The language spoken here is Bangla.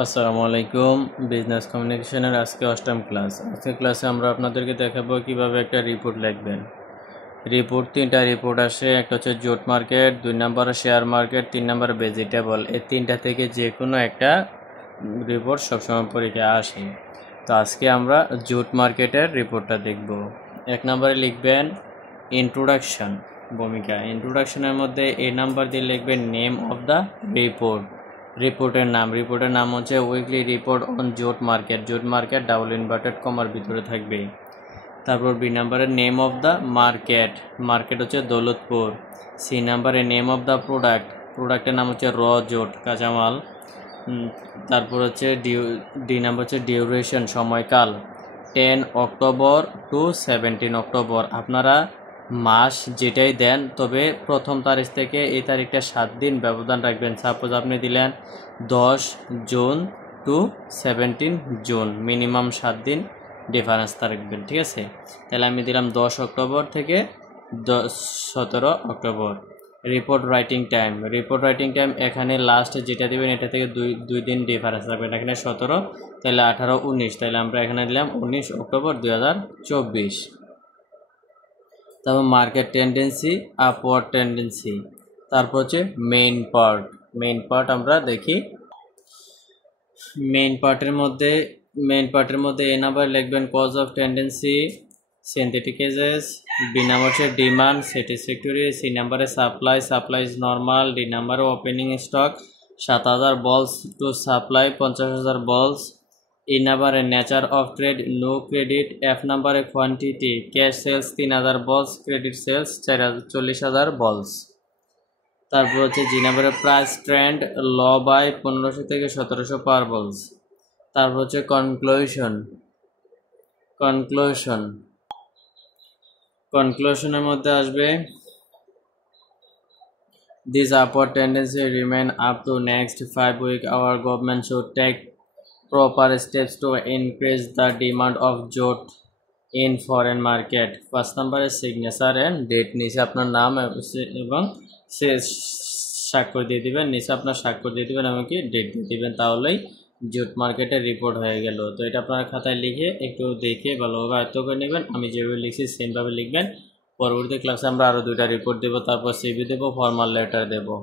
আসসালামু আলাইকুম। বিজনেস কমিউনিকেশনের আজকে অষ্টম ক্লাস। আজকের ক্লাসে আমরা আপনাদেরকে দেখাবো কিভাবে একটা রিপোর্ট লিখবেন। তিনটা রিপোর্ট আসে, একটা হচ্ছে জুট মার্কেট, 2 নম্বরে শেয়ার মার্কেট, 3 নম্বরে ভেজিটেবল। এই তিনটা থেকে যে কোনো একটা রিপোর্ট সবসময় পরীক্ষায় আসে। তো আজকে আমরা জুট মার্কেটের রিপোর্টটা দেখব। 1 নম্বরে লিখবেন ইন্ট্রোডাকশন, ভূমিকা। ইন্ট্রোডাকশনের মধ্যে এ নাম্বার দিয়ে লিখবেন নেম অফ দ্য রিপোর্ট। রিপোর্টের নাম হচ্ছে weekly report on jute market double inverted কমার ভিতরে থাকবে। তারপর বি নাম্বারে নেম অফ দ্য মার্কেট হচ্ছে দৌলতপুর। সি নাম্বারে নেম অফ দ্য প্রোডাক্টের নাম হচ্ছে র জুট, কাঁচামাল। তারপর হচ্ছে ডি নাম্বার হচ্ছে ডিউরেশন, সময়কাল 10 অক্টোবর টু 17 অক্টোবর। আপনারা মাস যেটাই দেন, তবে প্রথম তারিখ থেকে এই তারিখটা 7 দিন ব্যবধান রাখবেন। সাপোজ আপনি দিলেন 10 জুন টু 17 জুন, মিনিমাম 7 দিন ডিফারেন্স রাখবেন, ঠিক আছে? তাহলে আমি দিলাম 10 অক্টোবর থেকে 17 অক্টোবর। রিপোর্ট রাইটিং টাইম এখানে লাস্টে যেটা দেবেন এটা থেকে দুই দিন ডিফারেন্স রাখবেন। এখানে 17, তাহলে 18, 19, তাহলে আমরা এখানে দিলাম 19 অক্টোবর 2024। তারপর মার্কেট টেন্ডেন্সি, আপওয়ার্ড টেন্ডেন্সি। তারপর হচ্ছে মেইন পার্ট আমরা দেখি। মেইন পার্টের মধ্যে এ নাম্বার লিখবেন cause of tendency, synthetic ages. B number হচ্ছে ডিমান্ড, স্যাটিসফ্যাক্টরি। সি নাম্বারে সাপ্লাই ইজ নর্মাল। ডি নাম্বারে opening stock 7000 balls to supply 50,000 balls. E নাম্বারে nature of trade, no credit. F নাম্বারে quantity, cash sales 3000 balls, credit sales 40,000 বলস। তারপর হচ্ছে জি নাম্বারে প্রাইস ট্রেন্ড, ল বাই 1500 থেকে 1700 পার বলস। তারপর হচ্ছে কনক্লুশনের মধ্যে আসবে this upward tendency remain up to next 5 weeks. Our government should take proper steps to increase the demand of jute in foreign market. First নাম্বারে সিগনেচার অ্যান্ড ডেট, নিচে আপনার নাম এবং স্বাক্ষর দিয়ে দিবেন, নিচে আপনার স্বাক্ষর দিয়ে দিবেন এবং কি ডেট দিয়ে দিবেন, তাহলেই জুট মার্কেটের রিপোর্ট হয়ে গেল। তো এটা আপনারা খাতায় লিখে একটু দেখে ভালোভাবে আয়ত্ত করে নেবেন। আমি যেভাবে লিখছি সেমভাবে লিখবেন। পরবর্তী ক্লাসে আমরা আরও 2টা রিপোর্ট দেবো, তারপর সিভি দেবো, ফর্মাল লেটার দেবো।